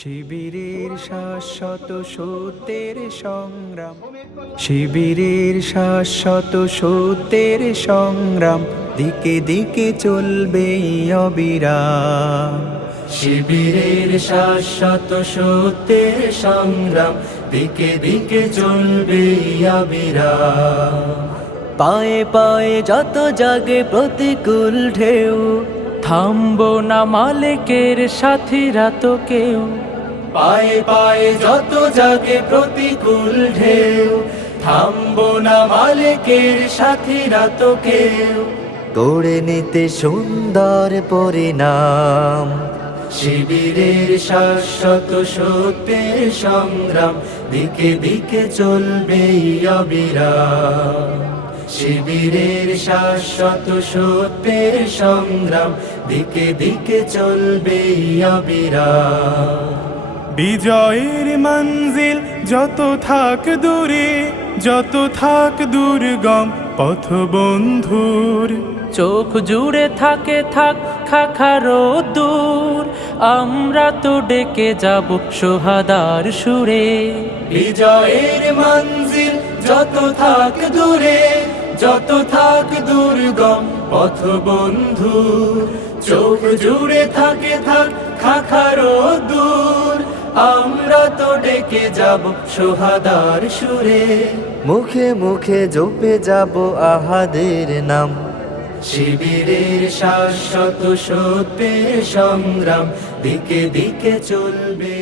শিবিরের শাশ্বত সত্যের সংগ্রাম, শিবিরের শাশ্বত সত্যের সংগ্রাম, দিকে দিকে চলবে অবিরাম। শিবিরের শাশ্বত সত্যের সংগ্রাম, দিকে দিকে চলবে অবিরাম। পায়ে পায়ে যত জাগে প্রতিকূল ঢেউ, থামবো না মালিকের সাথীরা তো কেউ। পায়ে পায়ে যত জাগে প্রতিকূল ঢেউ, থামবো না মালিকের সাথীরা তো কেউ। গড়ে নিতে সুন্দর পরিণাম, শিবিরের শাশ্বত সত্যের সংগ্রাম, দিকে দিকে চলবে অবিরাম। শিবিরের শাশ্বত সত্যের সংগ্রাম, দিকে দিকে চলবে অবিরাম। বিজয়ের মঞ্জিল যত থাক দূরে, যত থাক দুর্গম পথ বন্ধুর, চোখ জুড়ে থাকে থাক খাখারো দূর, আমরা তো ডেকে যাব সোহাদার সুরে। বিজয়ের মঞ্জিল যত থাক দূরে, যত থাক দুর্গম পথ বন্ধু, চোখ জুড়ে থাকে থাক খাখারো দূর, আমরা তো ডেকে যাব সোহাদার সুরে। মুখে মুখে জপে যাব আহাদের নাম, শিবিরের শাশ্বত সত্যের সংগ্রাম, দিকে দিকে চলবে